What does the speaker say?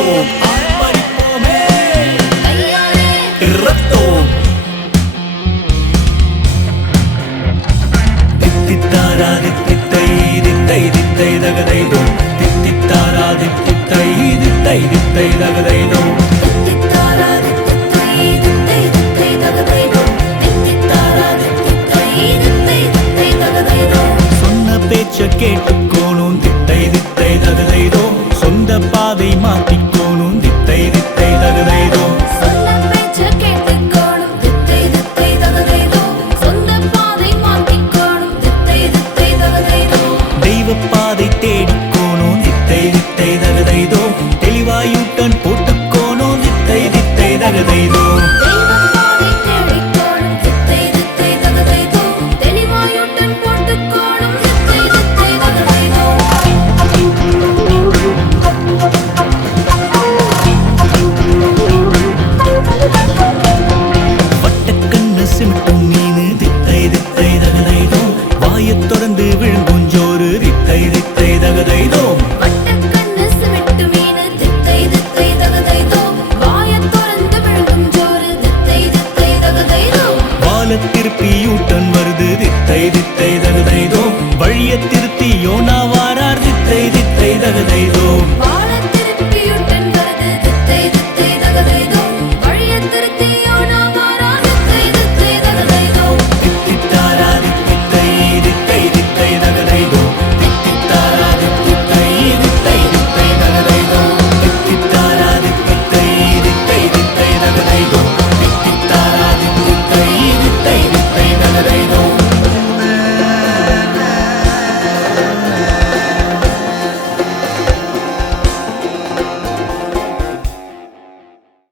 ரத்தோம் ஆர்ப்பரிப்போமே ரத்தோம் தித்தித்தாரா தித்தித்தை தித்தை தித்தை தகதைதோ தித்தித்தாரா தித்தித்தை தித்தை தித்தை தகதைதோ தித்தித்தாரா தித்தித்தை தித்தை தித்தை தகதைதோ தித்தித்தாரா தித்தித்தை தித்தை தித்தை தகதைதோ சொன்ன பேச்ச கேட்டுக்கோணும் தித்தை தித்தை தகதைதோ சொந்த பாதை மாத்திக்கோணும் தித்தை தித்தை தகதைதோ சொன்ன பேச்ச கேட்டுக்கோணும் தித்தை தித்தை தகதைதோ சொந்த பாதை மாத்திக்கோணும் தித்தை தித்தை தகதைதோ தெய்வ பாதை தேடிக்கோணும் தித்தை தித்தை தகதைதோ தெளிவாயூட்டன் போட்டுக்கோணும் தித்தை தித்தை தகதைதோ சிமிட்டும் மீனு தித்தை தித்தை தகதைதோ வாயத் தொடர்ந்து விழுங்குஞ்சோறு தித்தை தித்தை தகதைதோ வட்டக்கண்ணு சிமிட்டு மீனு தித்தை தித்தை தகதைதோ வாயத் தொடர்ந்து விழுங்குஞ்சோறு தித்தை தித்தை தகதைதோ வாழத் திருப்பி யூட்டன் வருது தித்தை தித்தை தகதைதோ வழியத் திருத்தி